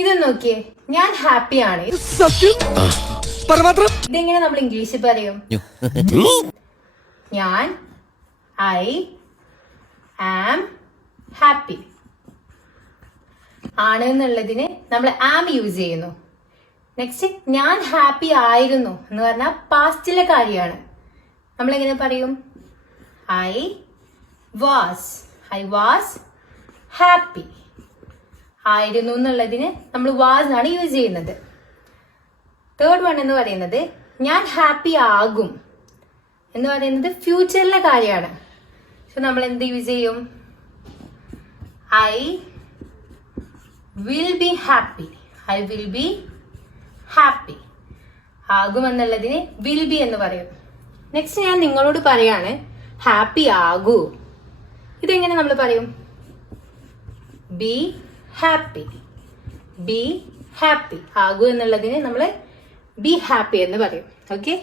ഇത് നോക്കിയേ, ഞാൻ ഹാപ്പിയാണ്. ഇതെങ്ങനെ നമ്മൾ ഇംഗ്ലീഷിൽ പറയും? ഞാൻ ഐ ആം ഹാപ്പി ആണ് എന്നുള്ളതിന് നമ്മൾ ആം യൂസ് ചെയ്യുന്നു. നെക്സ്റ്റ്, ഞാൻ ഹാപ്പി ആയിരുന്നു എന്ന് പറഞ്ഞാൽ പാസ്റ്റിലെ കാര്യമാണ്. നമ്മൾ എങ്ങനെ പറയും? I was happy. ആയിരുന്നു എന്നുള്ളതിന് നമ്മൾ വാസ് ആണ് യൂസ് ചെയ്യുന്നത്. തേർഡ് വൺ എന്ന് പറയുന്നത് ഞാൻ ഹാപ്പി ആകും എന്ന് പറയുന്നത് ഫ്യൂച്ചറിലെ കാര്യമാണ്. സോ നമ്മൾ എന്ത് യൂസ് ചെയ്യും? I will be happy. I will be happy. ആകും എന്നുള്ളതിന് വിൽ ബി എന്ന് പറയും. നെക്സ്റ്റ് ഞാൻ നിങ്ങളോട് പറയാണ് ഹാപ്പി ആകൂ. ഇതെങ്ങനെ നമ്മൾ പറയും? Be happy. Be happy. ആകൂ എന്നുള്ളതിന് നമ്മൾ ബി ഹാപ്പി എന്ന് പറയും. ഓക്കെ.